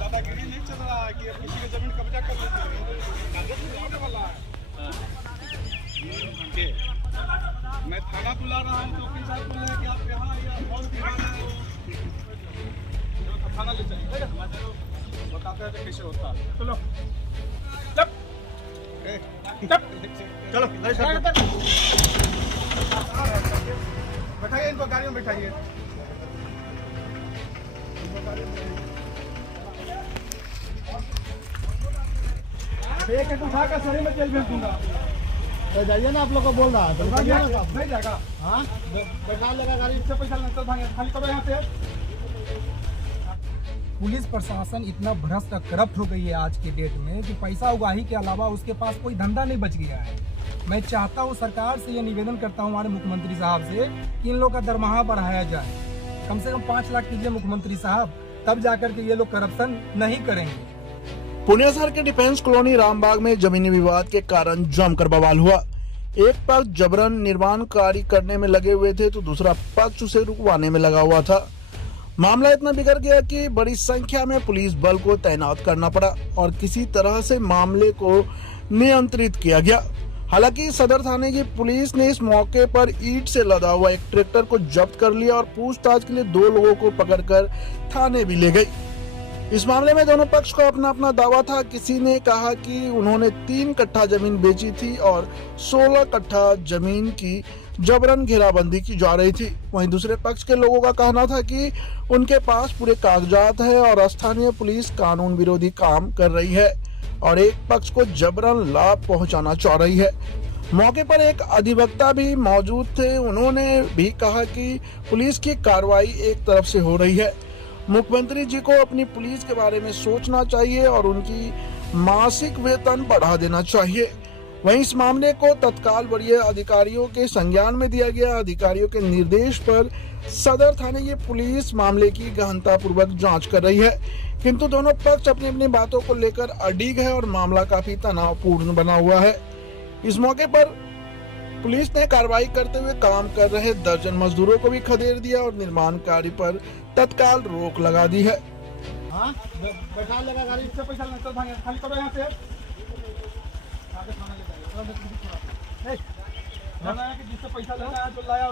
दादागिरी नहीं चल रहा है कि अब किसी की जमीन कब्जा कर लेते हैं। कागज नहीं होने वाला है। मैं थाना बुला रहा हूँ तो वकील साहब बोल रहे हैं कि आप यहाँ या बहुत दीवाना है थाना ले चलिए बताते हैं कैसे होता है। चलो चलो बैठाइए इनको गाड़ी में बैठाइए। एक उठा कर सही में जेल भेज दूंगा। तो जाइए ना, आप लोग को बोल रहा है तो नहीं जाएगा। हाँ बैठा लेगा गाड़ी। इससे पैसा नहीं भागे खाली करो यहाँ से। पुलिस प्रशासन इतना भ्रष्ट और करप्ट हो गई है आज के डेट में कि पैसा उगाही के अलावा उसके पास कोई धंधा नहीं बच गया है। मैं चाहता हूँ, सरकार से ये निवेदन करता हूँ हमारे मुख्यमंत्री साहब से कि इन लोग का दरमाहा बढ़ाया जाए। कम से कम 5 लाख कीजिए मुख्यमंत्री साहब, तब जाकर के ये लोग करप्शन नहीं करेंगे। पुणे शहर के डिफेंस कॉलोनी रामबाग में जमीनी विवाद के कारण जमकर बवाल हुआ। एक पक्ष जबरन निर्माण कार्य करने में लगे हुए थे तो दूसरा पक्ष उसे रुकवाने में लगा हुआ था। मामला इतना बिगड़ गया कि बड़ी संख्या में पुलिस बल को तैनात करना पड़ा और किसी तरह से मामले को नियंत्रित किया गया। हालांकि सदर थाने की पुलिस ने इस मौके पर ईंट से लदा हुआ एक ट्रैक्टर को जब्त कर लिया और पूछताछ के लिए 2 लोगों को पकड़कर थाने भी ले गई। इस मामले में दोनों पक्ष को अपना अपना दावा था। किसी ने कहा कि उन्होंने 3 कट्ठा जमीन बेची थी और 16 कट्ठा जमीन की जबरन घेराबंदी की जा रही थी। वहीं दूसरे पक्ष के लोगों का कहना था कि उनके पास पूरे कागजात है और स्थानीय पुलिस कानून विरोधी काम कर रही है और एक पक्ष को जबरन लाभ पहुंचाना चाह रही है। मौके पर एक अधिवक्ता भी मौजूद थे। उन्होंने भी कहा कि पुलिस की कार्रवाई एक तरफ से हो रही है। मुख्यमंत्री जी को अपनी पुलिस के बारे में सोचना चाहिए और उनकी मासिक वेतन बढ़ा देना चाहिए। वहीं इस मामले को तत्काल वरीय अधिकारियों के संज्ञान में दिया गया। अधिकारियों के निर्देश पर सदर थाने की पुलिस मामले की गहनता पूर्वक जांच कर रही है, किंतु दोनों पक्ष अपनी अपनी बातों को लेकर अडिग है और मामला काफी तनावपूर्ण बना हुआ है। इस मौके पर पुलिस ने कार्रवाई करते हुए काम कर रहे दर्जन मजदूरों को भी खदेड़ दिया और निर्माण कार्य पर तत्काल रोक लगा दी है। हाँ बैठा लेगा गाड़ी। इससे पैसा नहीं भागे खाली करो यहाँ से। जिससे पैसा लेना है जो लाया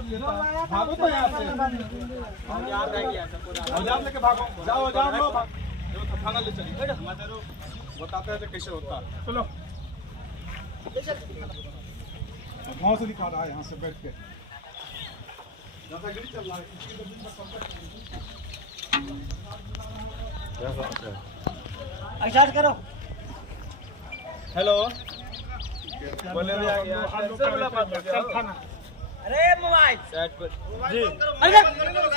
भागो तो यहाँ से औजार लेके भागो। जाओ औजार लो थाना ले चलिए बताते हैं कैसे होता है। चलो गाँव से दिखा रहा है यहाँ से बैठ के दादागिरी चल रहा है। करो। हेलो बोले अरे मोबाइल जी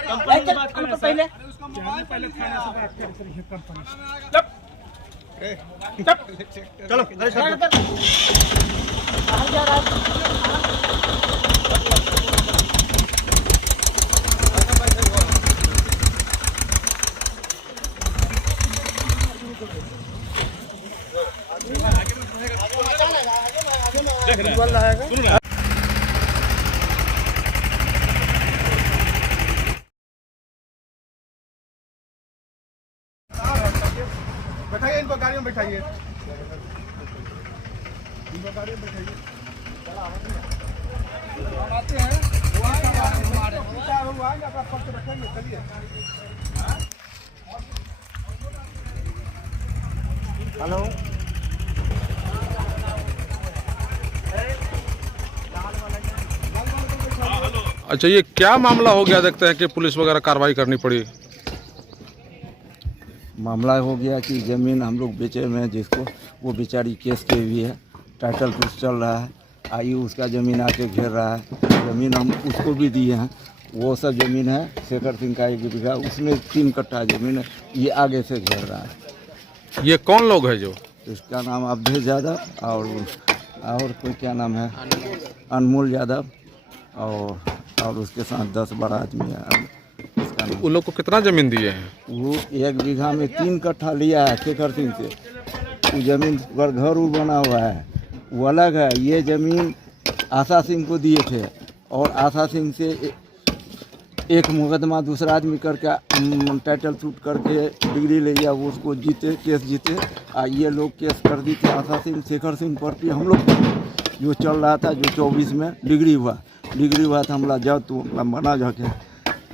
कंपनी बात करना पहले पहले थाने से बात करिए कंपनी। चलो बैठाइए इनको गाड़ी में बैठाइए। इनको गाड़ी में बैठाइए। हम आते हैं वो आएंगे अपना पर्स रखेंगे। चलिए हेलो अच्छा, ये क्या मामला हो गया? देखते हैं कि पुलिस वगैरह कार्रवाई करनी पड़ी। मामला हो गया कि ज़मीन हम लोग बेचे हुए हैं, जिसको वो बेचारी केस के भी है, टाइटल कुछ चल रहा है, आई उसका ज़मीन आके घेर रहा है। ज़मीन हम उसको भी दिए हैं, वो सब ज़मीन है शेखर सिंह का 1 बीघा, उसमें 3 कट्ठा ज़मीन है, ये आगे से घेर रहा है। ये कौन लोग है जो? उसका नाम अवधेश यादव और कोई क्या नाम है, अनमोल यादव और उसके साथ 10-12 आदमी है। उसका नाम उन लोग को कितना ज़मीन दिए हैं? वो 1 बीघा में 3 कट्ठा लिया है शेखर सिंह से। वो ज़मीन पर घर बना हुआ है, वो अलग है। ये ज़मीन आशा सिंह को दिए थे और आशा सिंह से एक मुकदमा दूसरा आदमी करके टाइटल सूट करके डिग्री ले लिया, वो उसको जीते, केस जीते। ये लोग केस कर दी थे आशा सिंह, शेखर सिंह पर भी हम लोग जो चल रहा था, जो 24 में डिग्री हुआ था, हमला जाओ तो बना जाके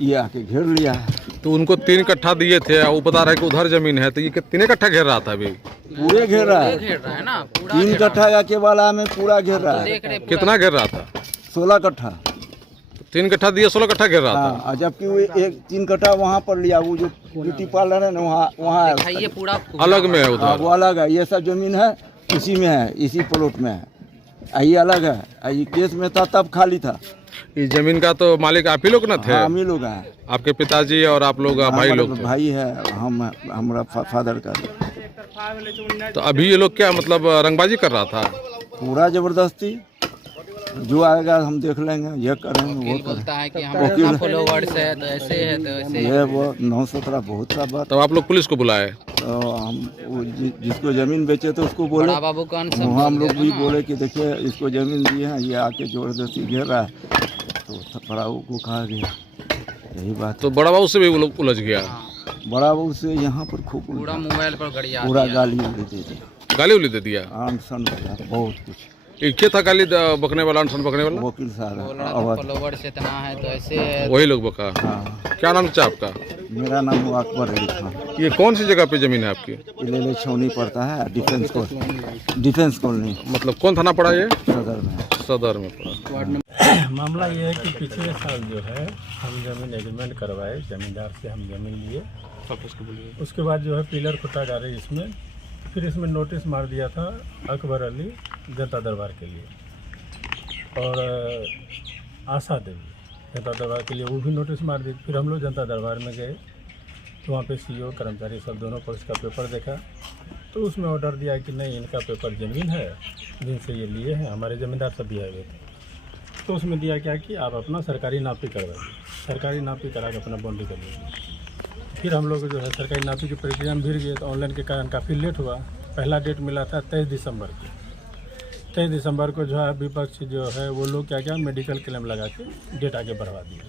ये आके घेर लिया है। तो उनको 3 कट्ठा दिए थे, वो बता रहे कि उधर जमीन है, तो ये 3 कट्ठा घेर रहा था अभी? पूरे घेर रहा है ना, 3 कट्ठा का केवाला में पूरा घेर रहा है। कितना घेर रहा था? 16 कट्ठा। 3 कट्ठा दिए, 16 कट्ठा घेर रहा था। हाँ, जबकि वो 3 कट्ठा वहाँ पर लिया, वो जो ब्यूटी पार्लर है ना, वहाँ ये पूरा अलग में है उधर। वो अलग है, ये सब जमीन है इसी में है, इसी प्लॉट में है। ये अलग है, ये केस में था तब खाली था। इस जमीन का तो मालिक आप ही लोग ना थे? हम ही लोग हैं, आपके पिताजी और आप लोग भाई लोग थे? भाई है, हम हमारा फादर का। तो अभी ये लोग क्या मतलब रंगबाजी कर रहा था? पूरा जबरदस्ती, जो आएगा हम देख लेंगे, ये करेंगे, वो बोलता है कि हमारे फॉलोवर्स है तो ऐसे है तो ऐसे ये वो 9-17 बहुत सा बात। तब आप लोग पुलिस को बुलाए? तो हम वो जिसको जमीन बेचे थे उसको बोले, बड़ा बाबू का वहाँ हम लोग भी बोले कि देखिए इसको जमीन दी है, ये आके जबरदस्ती घेर रहा है, तो बड़ा को कहा गया, यही बात। तो बड़ा बाबू से भी वो लोग उलझ गया? बड़ा बाबू से यहाँ पर खूब पूरा मोबाइल पर गड़िया पूरा गाली उली दे दिया, गाली उली दे दिया, अनशन बहुत कुछ। एक था गाली बकने वाला, अनशन बकने वाला? वकील साहब फॉलोवर्स इतना है तो ऐसे है। वही लोग बका? हाँ। क्या नाम था आपका? मेरा नाम हुआ अकबर अली खान। ये कौन सी जगह पे जमीन है आपकी? इलेले छौनी पड़ता है, डिफेंस कॉलोनी। मतलब कौन थाना पड़ा ये? सदर में। सदर में पड़ा। मामला ये है कि पिछले साल जो है हम जमीन एग्रीमेंट करवाए, जमींदार से हम जमीन लिए, उसके बाद जो है पिलर खुटा जा रही इसमें, फिर इसमें नोटिस मार दिया था अकबर अली जनता दरबार के लिए और आशा देवी जनता दरबार के लिए, वो भी नोटिस मार दी। फिर हम लोग जनता दरबार में गए तो वहाँ पे सीईओ कर्मचारी सब दोनों पक्ष का पेपर देखा, तो उसमें ऑर्डर दिया कि नहीं, इनका पेपर ज़मीन है जिनसे ये लिए हैं, हमारे ज़मींदार सब भी आए हुए थे। तो उसमें दिया क्या कि आप अपना सरकारी नापी करवाइए, सरकारी नापी करा के अपना बाउंड्री कर लीजिए। फिर हम लोग जो है सरकारी नापी की प्रक्रिया में भिड़ गए, तो ऑनलाइन के कारण काफ़ी लेट हुआ। पहला डेट मिला था 23 दिसंबर को। 23 दिसंबर को जो है विपक्ष जो है वो लोग क्या मेडिकल क्लेम लगा के डेट आगे बढ़वा दिया।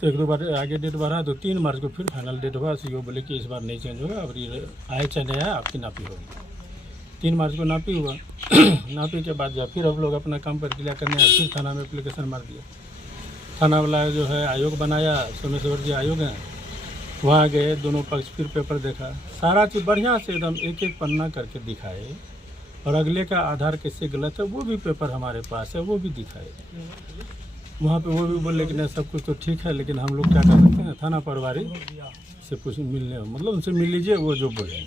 तो 1-2 बार आगे डेट बढ़ा, तो 3 मार्च को फिर फाइनल डेट हुआ। सीईओ बोले कि इस बार नहीं चेंज होगा, अब ये आए चाहे नहीं आए आपकी नापी होगी। 3 मार्च को नापी हुआ। नापी के बाद जब फिर हम लोग अपना काम प्रक्रिया करने फिर थाना में एप्लीकेशन मार दिया। थाना वाला जो है आयोग बनाया, सोमेश्वर जी आयोग हैं, वहाँ गए, दोनों पक्ष फिर पेपर देखा, सारा चीज़ बढ़िया से एकदम एक पन्ना करके दिखाए, और अगले का आधार कैसे गलत है वो भी पेपर हमारे पास है, वो भी दिखाए। वहाँ पे वो भी बोले कि नहीं सब कुछ तो ठीक है, लेकिन हम लोग क्या कर सकते हैं, थाना प्रभारी से कुछ मिलने, मतलब उनसे मिल लीजिए, वो जो बोले।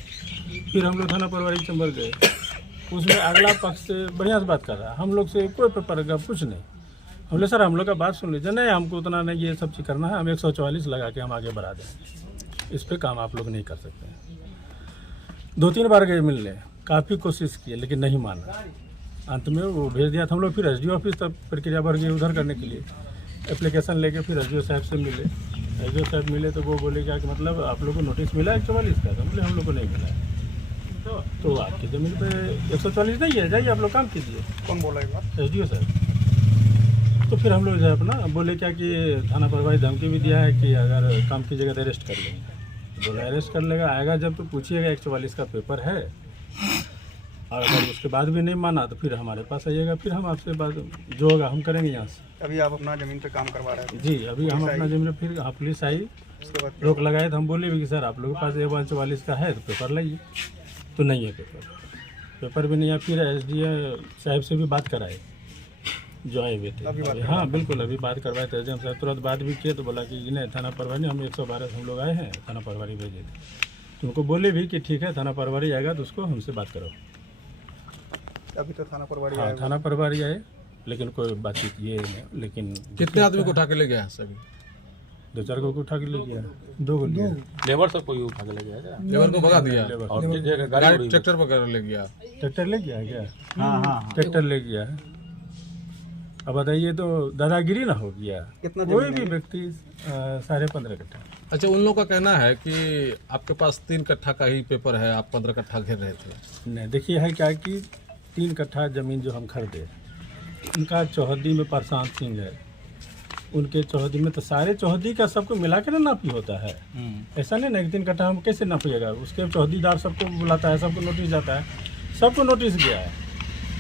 फिर हम लोग थाना प्रभारी चंबर गए, उसमें अगला पक्ष से बढ़िया से बात कर रहा है, हम लोग से कोई पेपर का कुछ नहीं। हम लोग सर हम लोग का बात सुन लीजिए, नहीं हमको उतना नहीं ये सब चीज़ करना है, हम 144 लगा के हम आगे बढ़ा दें, इस पे काम आप लोग नहीं कर सकते हैं। 2-3 बार गए मिलने, काफ़ी कोशिश किए लेकिन नहीं माना। अंत में वो भेज दिया था। हम लोग फिर एसडीओ ऑफिस तक प्रक्रिया भर गए उधर करने के लिए, एप्लीकेशन लेके फिर एसडीओ साहब से मिले। एसडीओ साहब मिले तो वो बोले क्या कि मतलब आप लोग को नोटिस मिला 144 का? तो बोले हम लोग को नहीं मिला है, तो आपकी ज़मीन पे 144 नहीं है, जाइए आप लोग काम कीजिए। कौन बोला एक बार? एसडीओ साहब। तो फिर हम लोग जो है अपना बोले क्या कि थाना प्रभारी धमकी भी दिया है कि अगर काम कीजिएगा तो अरेस्ट कर लेंगे। बोला अरेस्ट कर लेगा, आएगा जब तो पूछिएगा 144 का पेपर है, और अगर उसके बाद भी नहीं माना तो फिर हमारे पास आइएगा, फिर हम आपसे बात जो होगा हम करेंगे यहाँ से। अभी आप अपना जमीन पे काम करवा रहे हैं? जी, अभी हम अपना जमीन फिर हाँ पुलिस आई, उसके बाद रोक लगाए, तो हम बोले भी कि सर आप लोगों के पास 144 का है तो पेपर लाइए, तो नहीं है पेपर भी नहीं है। फिर एसडीओ साहब से भी बात कराए जो आए हुए थे। हाँ बिल्कुल, अभी बात करवाए थे एसडीएम साहब, तुरंत बात भी किए तो बोला कि नहीं थाना प्रभारी, हम 112 से हम लोग आए हैं, थाना प्रभारी भेजे थे। तो उनको बोले भी कि ठीक है थाना प्रभारी आएगा तो उसको हमसे बात करो। अभी तो थाना प्रभारी हाँ थाना प्रभारी आए, लेकिन कोई बातचीत ये नहीं। लेकिन कितने आदमी को उठा के ले गया सभी? 2-4 को उठा के ले गया, 2 को लिया। लेबर सब कोई उठा के ले गया? लेबर को भगा दिया और गाड़ी ट्रैक्टर पकड़ ले गया? ट्रैक्टर ले गया है क्या? हाँ, ट्रैक्टर ले गया है। अब बताइए तो दादागिरी ना हो गया। कितना कोई भी व्यक्ति 15.5 कट्ठा। अच्छा, उन लोगों का कहना है कि आपके पास 3 कट्ठा का ही पेपर है, आप 15 कट्ठा घेर रहे थे। नहीं, देखिए है क्या कि 3 कट्ठा ज़मीन जो हम खरीदे, उनका चौहद्दी में प्रशांत सिंह है, उनके चौहदी में तो सारे चौहदी का सबको मिला के ना नापी होता है। ऐसा नहीं ना एक 3 कट्ठा हम कैसे नापिएगा, उसके चौहदीदार सबको बुलाता है, सबको नोटिस जाता है, सबको नोटिस गया है।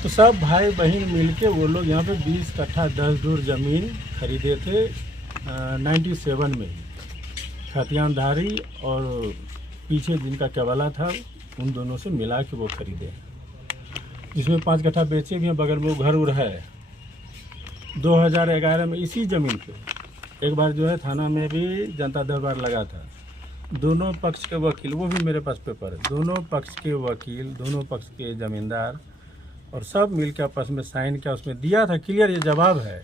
तो सब भाई बहन मिलके वो लोग यहाँ पे 20 कट्ठा 10 दूर ज़मीन खरीदे थे 97 में ही। खतियानधारी और पीछे जिनका केवला था उन दोनों से मिला के वो खरीदे, जिसमें 5 कट्ठा बेचे भी हैं, बगल में वो घर उर है। 2011 में इसी ज़मीन पे एक बार जो है थाना में भी जनता दरबार लगा था। दोनों पक्ष के वकील, वो भी मेरे पास पेपर है, दोनों पक्ष के वकील, दोनों पक्ष के ज़मींदार और सब मिलकर आपस में साइन किया, उसमें दिया था क्लियर ये जवाब है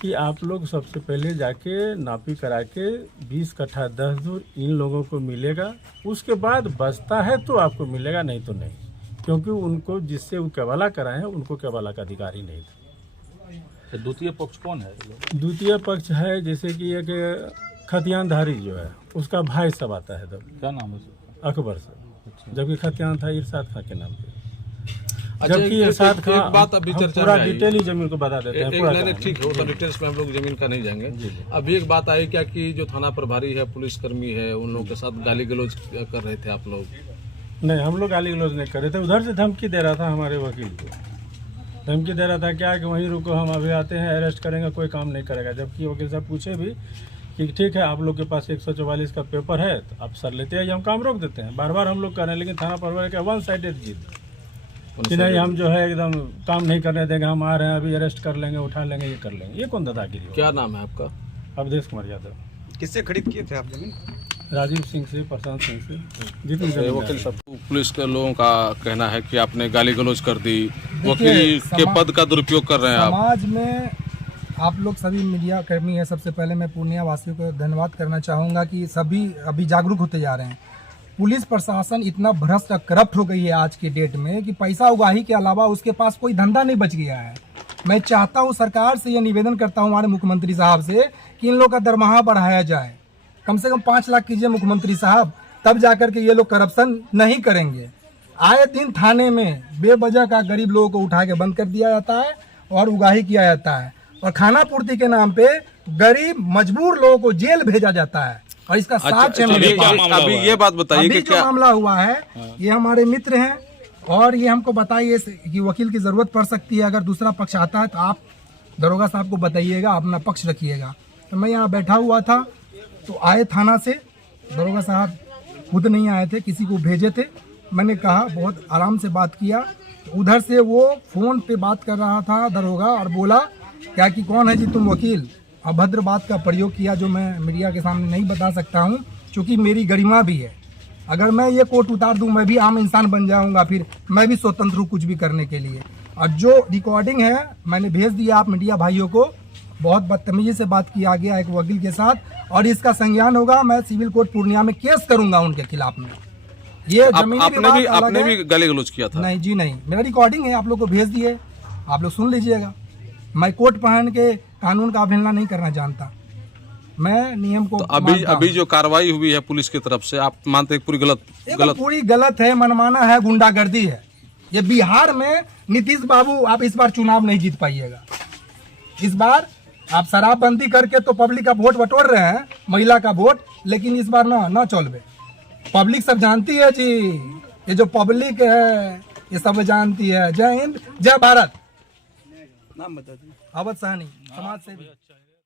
कि आप लोग सबसे पहले जाके नापी करा के 20 कट्ठा 10 दूर इन लोगों को मिलेगा, उसके बाद बचता है तो आपको मिलेगा, नहीं तो नहीं, क्योंकि उनको जिससे वो केवला कराए हैं उनको केवला का अधिकार ही नहीं था। तो द्वितीय पक्ष कौन है? द्वितीय पक्ष है जैसे कि एक खतियानधारी जो है उसका भाई सब आता है, तब क्या नाम है उसका? अकबर से, जबकि खतियान था इरशाद खां के नाम पे। अच्छा, जबकि इरशाद खां, एक बात अभी हम चर्चा पूरा में आई। डिटेल ही जमीन को बता देते हैं, पूरा नहीं कहानी। ठीक है, वो तो डिटेल्स में हम लोग जमीन का नहीं जाएंगे। अभी एक बात आई क्या कि जो थाना प्रभारी है, पुलिसकर्मी है, उन लोगों के साथ गाली गलौज कर रहे थे आप लोग? नहीं, हम लोग गाली गलौज नहीं कर रहे थे, उधर से धमकी दे रहा था हमारे वकील को, धमकी दे रहा था क्या कि वहीं रुको, हम अभी आते हैं, अरेस्ट करेंगे, कोई काम नहीं करेगा। जबकि वकील साहब पूछे भी कि ठीक है आप लोग के पास 144 का पेपर है तो आप सर लेते हैं या हम काम रोक देते हैं। बार बार हम लोग कर रहे हैं, लेकिन थाना प्रभारी का 1 साइडेड जीत कि नहीं, हम जो है एकदम काम नहीं करने देंगे, हम आ रहे हैं, अभी अरेस्ट कर लेंगे, उठा लेंगे, ये कर लेंगे। ये कौन दादागिरी? क्या नाम है आपका? अवधेश कुमार यादव। किससे खरीद किए थे आप जमीन? राजीव सिंह से, प्रशांत सिंह से, जितने वकील साहब, पुलिस के लोगों का कहना है कि आपने गाली गलौज कर दी, देखिए, वकील के पद का दुरुपयोग कर रहे हैं आप। समाज में आप लोग सभी मीडिया कर्मी हैं, सबसे पहले मैं पूर्णिया वासियों को धन्यवाद करना चाहूँगा कि सभी अभी जागरूक होते जा रहे हैं। पुलिस प्रशासन इतना भ्रष्ट और करप्ट हो गई है आज की डेट में कि पैसा उगाही के अलावा उसके पास कोई धंधा नहीं बच गया है। मैं चाहता हूँ, सरकार से ये निवेदन करता हूँ हमारे मुख्यमंत्री साहब से कि इन लोग का दरमाहा बढ़ाया जाए, कम से कम 5 लाख कीजिए मुख्यमंत्री साहब, तब जाकर के ये लोग करप्शन नहीं करेंगे। आए दिन थाने में बेवजह का गरीब लोगों को उठा के बंद कर दिया जाता है और उगाही किया जाता है, और खाना पूर्ति के नाम पे गरीब मजबूर लोगों को जेल भेजा जाता है। और इसका साक्ष्य है मेरे पास। अभी ये बात बताइए अभी कि जो क्या मामला हुआ है, ये हमारे मित्र हैं और ये हमको बताइए कि वकील की जरूरत पड़ सकती है, अगर दूसरा पक्ष आता है तो आप दरोगा साहब को बताइएगा, अपना पक्ष रखिएगा। तो मैं यहाँ बैठा हुआ था तो आए थाना से, दरोगा साहब खुद नहीं आए थे, किसी को भेजे थे। मैंने कहा, बहुत आराम से बात किया, तो उधर से वो फोन पे बात कर रहा था दरोगा, और बोला क्या कि कौन है जी तुम वकील, अभद्र बात का प्रयोग किया जो मैं मीडिया के सामने नहीं बता सकता हूँ, क्योंकि मेरी गरिमा भी है। अगर मैं ये कोट उतार दूं, मैं भी आम इंसान बन जाऊंगा, फिर मैं भी स्वतंत्र हूँ कुछ भी करने के लिए। और जो रिकॉर्डिंग है मैंने भेज दिया आप मीडिया भाइयों को, बहुत बदतमीजी से बात किया गया एक वकील के साथ, और इसका संज्ञान होगा। मैं सिविल कोर्ट पूर्णिया में केस करूंगा उनके खिलाफ में। ये आपने भी गाली गलौज किया था? नहीं जी नहीं, मेरा रिकॉर्डिंग है, आप लोग को भेज दिए, आप लोग सुन लीजिएगा। मैं कोट पहन के कानून का अवहेलना नहीं करना जानता, मैं नियम को तो अभी जो कार्रवाई हुई है पुलिस की तरफ से, आप मानते हैं पूरी पूरी गलत है, मनमाना है, गुंडागर्दी है। ये बिहार में नीतीश बाबू, आप इस बार चुनाव नहीं जीत पाइएगा। इस बार आप शराबबंदी करके तो पब्लिक का वोट बटोर रहे हैं, महिला का वोट, लेकिन इस बार ना चलबे। पब्लिक सब जानती है जी, ये जो पब्लिक है ये सब जानती है। जय हिंद, जय भारत। नाम बता दीजिए। अवध सहनी, समाज सेवी।